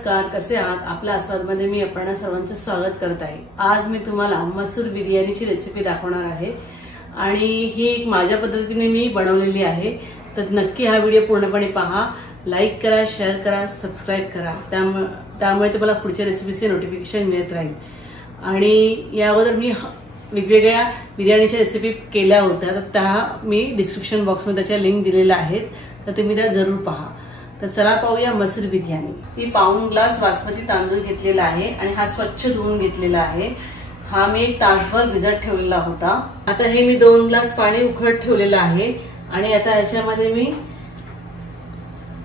नमस्कार, कसे आहात? आपल्या आस्वादमध्ये मी आपणा सर्वांचं स्वागत करत आहे। आज मी तुम्हाला मसूर बिर्याणीची रेसिपी दाखवणार आहे आणि ही एक माझ्या पद्धतीने मी बनवलेली आहे। तर नक्की हा व्हिडिओ पूर्णपणे पहा, लाईक करा, शेअर करा, सबस्क्राइब करा, त्यामुळे तुम्हाला पुढच्या रेसिपीचे नोटिफिकेशन मिळत राहील। आणि या अगोदर मी वेगवेगळ्या बिर्याणीच्या रेसिपी केल्या होत्या, तर त्या मी डिस्क्रिप्शन बॉक्समध्ये त्याच्या लिंक दिलेल्या आहेत, तर तुम्ही त्या जरूर पहा। तर चला पाहूया मसूर बिर्याणी। ही पाऊण ग्लास बासमती तांदूळ घेतलेला आहे आणि हा स्वच्छ धुवून घेतलेला आहे। हा मी एक तासभर भिजत ठेवलेला होता। आता हे मी 2 ग्लास पाणी उकळत ठेवलेलं आहे आणि आता याच्यामध्ये मी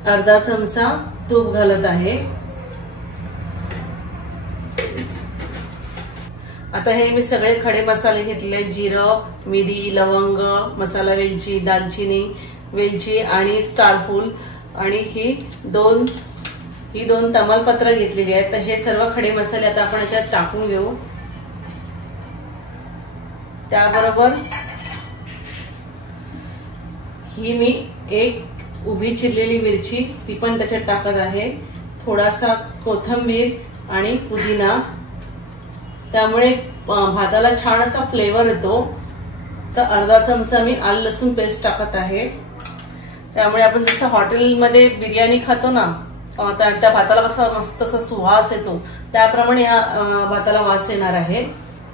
अर्धा चमचा तूप घालत आहे। आता हे मी सगळे खडे मसाले घेतले, जिरं, मिरी, लवंग, मसाला वेलची, दालचिनी, वेलची आणि स्टारफूल आणि ही दोन तमालपत्र घेतलेली आहेत। तर हे सर्व खडे मसाले आता आपण याच्यात टाकून घेऊ। त्याबरोबर ही मी एक उभी चिरलेली मिरची ती पण त्याच्यात टाकत आहे, थोडासा कोथिंबीर आणि पुदिना, त्यामुळे भाताला छान असा फ्लेवर येतो। तर अर्धा चमचा मी आलं लसूण पेस्ट टाकत आहे, त्यामुळे आपण जसं हॉटेलमध्ये बिर्याणी खातो ना, त्या भाताला कसा मस्त असा सुवास येतो, त्याप्रमाणे या भाताला वास येणार आहे।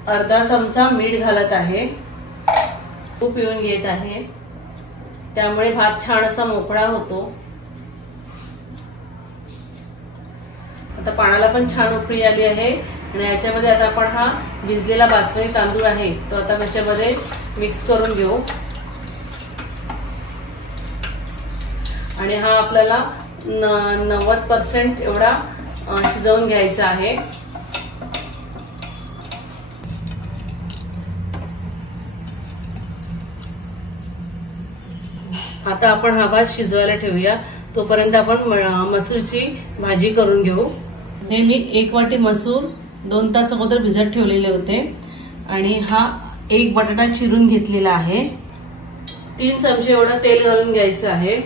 अर्धा चमचा मीठ घालत आहे, तूप पिळून घेत आहे, त्यामुळे भात छान असा मोकळा होतो। आता पाण्याला पण छान उकळी आली आहे आणि याच्यामध्ये आता आपण हा भिजलेला बासमती तांदूळ आहे तो आता त्याच्यामध्ये मिक्स करून घेऊ आणि हा आपल्याला 90% एवढा शिजवून घ्यायचा आहे। आता आपण हा भात शिजवायला ठेवूया, तोपर्यंत आपण मसूरची भाजी करून घेऊ। हे मी 1 वाटी मसूर 2 तास अगोदर भिजत ठेवलेले होते आणि हा एक बटाटा चिरून घेतलेला आहे। 3 चमचे एवढं तेल घालून घ्यायचं आहे।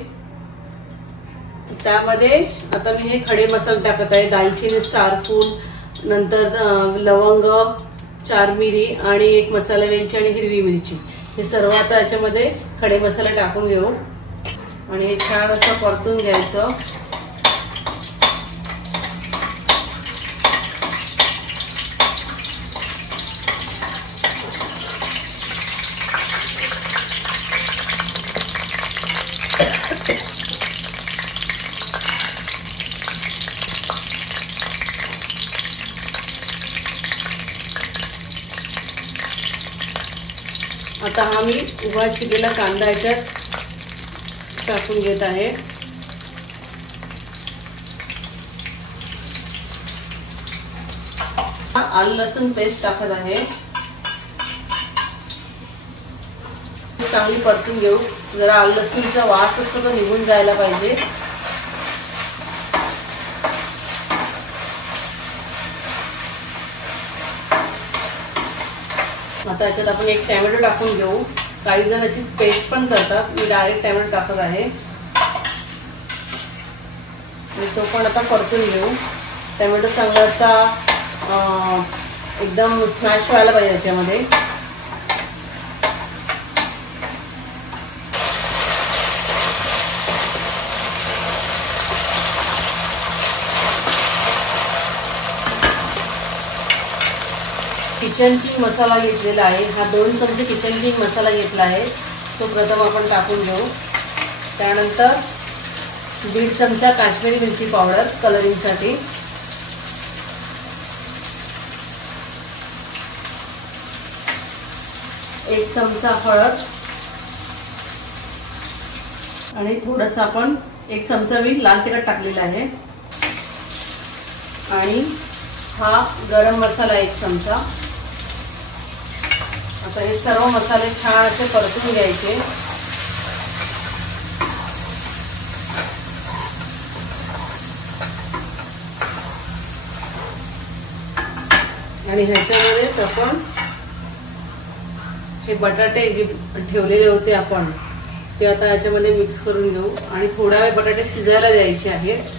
त्यामध्ये आता मी हे खडे मसाले टाकत आहे, दालचिनी, स्टारफूल, नंतर लवंग, 4 मिरी आणि 1 मसाला वेलची आणि हिरवी मिरची, हे सर्व आता याच्यामध्ये खडे मसाले टाकून घेऊ आणि हे छान असं परतून घ्यायचं। आता हा मी उभा चिरलेला कांदा याच्यात टाकून घेत आहे। आलं लसूण पेस्ट टाकत आहे, चांगली परतून घेऊ। जरा आलं लसूणचा वास असतो तो निघून जायला पाहिजे। आता याच्यात आपण 1 टोमॅटो टाकून घेऊ। काही जण याची पेस्ट पण करतात, मी डायरेक्ट टोमॅटो टाकत आहे आणि तो पण आता परतून घेऊ। टोमॅटो चांगला असा एकदम स्मॅश व्हायला पाहिजे याच्यामध्ये। किचन किंग मसाला घेतलेला आहे, हा 2 चमचे किचन किंग मसाला घेतला आहे, तो प्रथम आपण टाकून घेऊ। त्यानंतर 1.5 चमचा काश्मीरी मिरची पावडर कलरिंगसाठी, 1 चमचा हळद आणि थोडंसं आपण 1 चमचा मी लाल तिखट टाकलेला आहे आणि हा गरम मसाला 1 चमचा। आता हे सर्व मसाले छान असे परतून घ्यायचे आणि ह्याच्यामध्ये आपण हे बटाटे जे ठेवलेले होते आपण ते आता याच्यामध्ये मिक्स करून घेऊ आणि थोडा वेळ बटाटे शिजायला द्यायचे आहेत।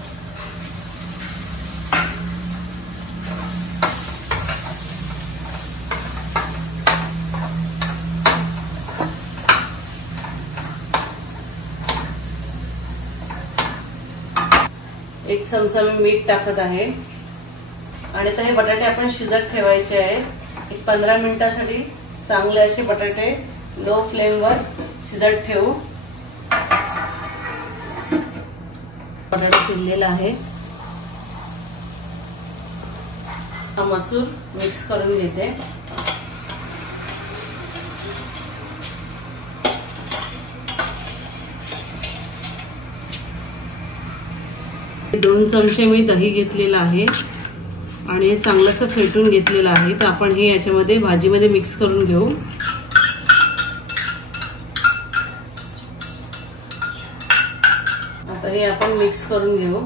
1 चमचा मी मीठ टाकत आहे आणि आता हे बटाटे आपण शिजत ठेवायचे आहे। एक 15 मिनिटांसाठी चांगले असे बटाटे लो फ्लेमवर शिजत ठेवू। बटाटा शिजलेला आहे। हा मसूर मिक्स करून घेते। 2 चमचे मी दही घेतलेला आहे आणि चांगलंसं फेटून घेतलेलं आहे। तर आपण हे याच्यामध्ये भाजीमध्ये मिक्स करून घेऊ। आता हे आपण मिक्स करून घेऊ।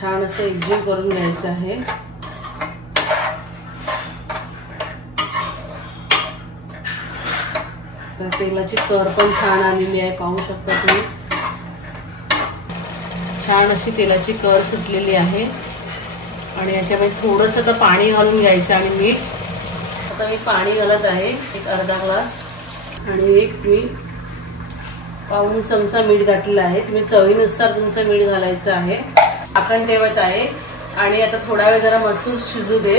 छान असं एकजीव करून घ्यायचं आहे। तर तेलाची कर पण छान आलेली आहे, पाहू शकता तुम्ही। छान अशी तेलाची कर सुटलेली आहे आणि याच्यामध्ये थोडंसं आता पाणी घालून घ्यायचं आणि मीठ। आता मी पाणी घालत आहे, एक अर्धा ग्लास, आणि एक मी पाऊण चमचा मीठ घातलेलं आहे। तुम्ही चवीनुसार तुमचं मीठ घालायचं आहे। झाकण ठेवत आहे आणि आता थोडा वेळ जरा मसूर शिजू दे।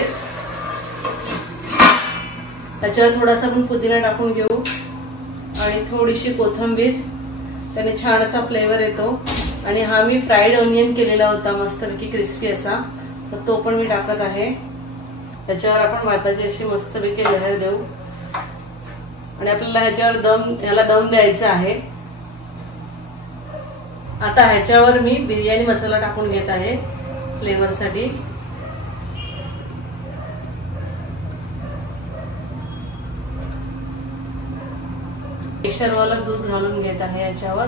त्याच्यावर थोडासा आपण पुदिना टाकून घेऊ आणि थोडीशी कोथिंबीर, त्याने छान असा फ्लेवर येतो। आणि हा मी फ्राईड ऑनियन केलेला होता मस्तपैकी क्रिस्पी असा, तर तो पण मी टाकत आहे। त्याच्यावर आपण भाताची अशी मस्तपैकी लहर देऊ आणि आपल्याला ह्याला दम द्यायचा आहे। आता ह्याच्यावर मी बिर्याणी मसाला टाकून घेत आहे फ्लेवर साठी। केशरवाला दूध घालून घेत आहे याच्यावर।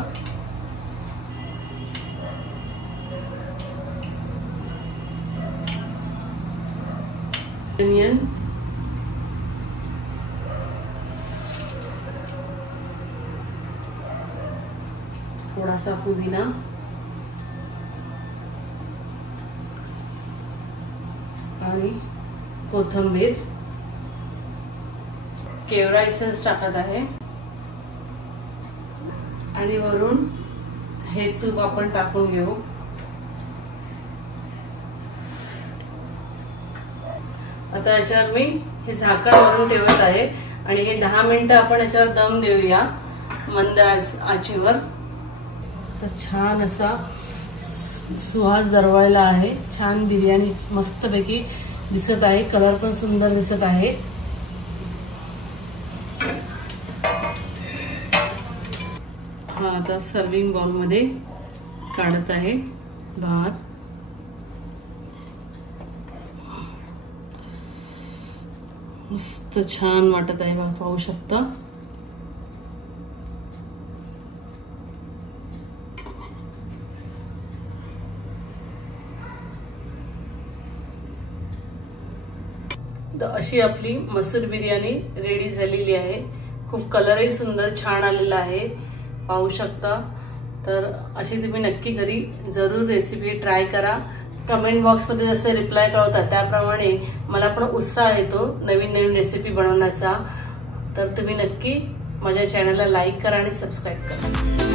ऑनियन, थोडासा पुदिना आणि कोथिंबीर, केवडा एसेन्स टाकत आहे आणि वरून हे तूप आपण टाकून घेऊ। आता याच्यावर मी हे झाकण वरून ठेवत आहे आणि हे 10 मिनिटं आपण याच्यावर दम देऊया मंद आचेवर। तर छान असा सुवास दरवळला आहे। छान बिर्याणी मस्तपैकी दिसत आहे, कलर पण सुंदर दिसत आहे। हा आता सर्विंग बाउल मध्ये काढत आहे भात। मस्त छान वाटत आहे, पाहू शकता। तर अशी आपली मसूर बिर्याणी रेडी झालेली आहे। खूप कलरही सुंदर छान आलेला आहे, पाहू शकता। तर अशी तुम्ही नक्की घरी जरूर रेसिपी ट्राय करा। कमेंट बॉक्स मध्ये जसे रिप्लाय कळवतात त्याप्रमाणे मला पण उत्साह येतो नवीन नवीन रेसिपी बनवण्याचा। तर तुम्ही नक्की माझ्या चॅनलला लाईक करा आणि सबस्क्राईब करा।